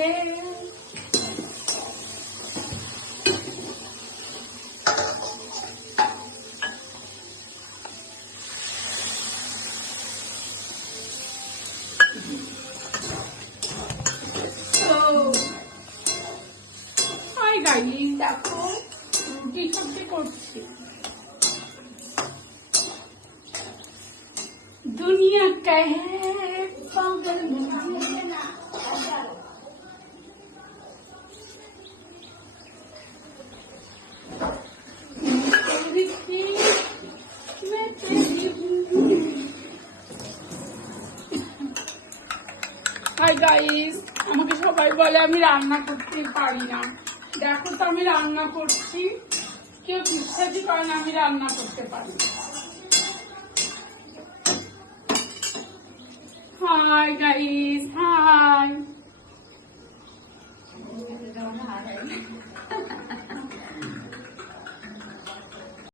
রে। Hi guys, দেখো রুটি সবজি করছি। दुनिया कहे पागल मुझे ना হাই গাইস, আমাকে সবাই বলে আমি রান্না করতে পারি না। দেখো তো আমি রান্না করছি, কেউ বিশ্বাসই করে না আমি রান্না করতে পারি। Hi guys, high.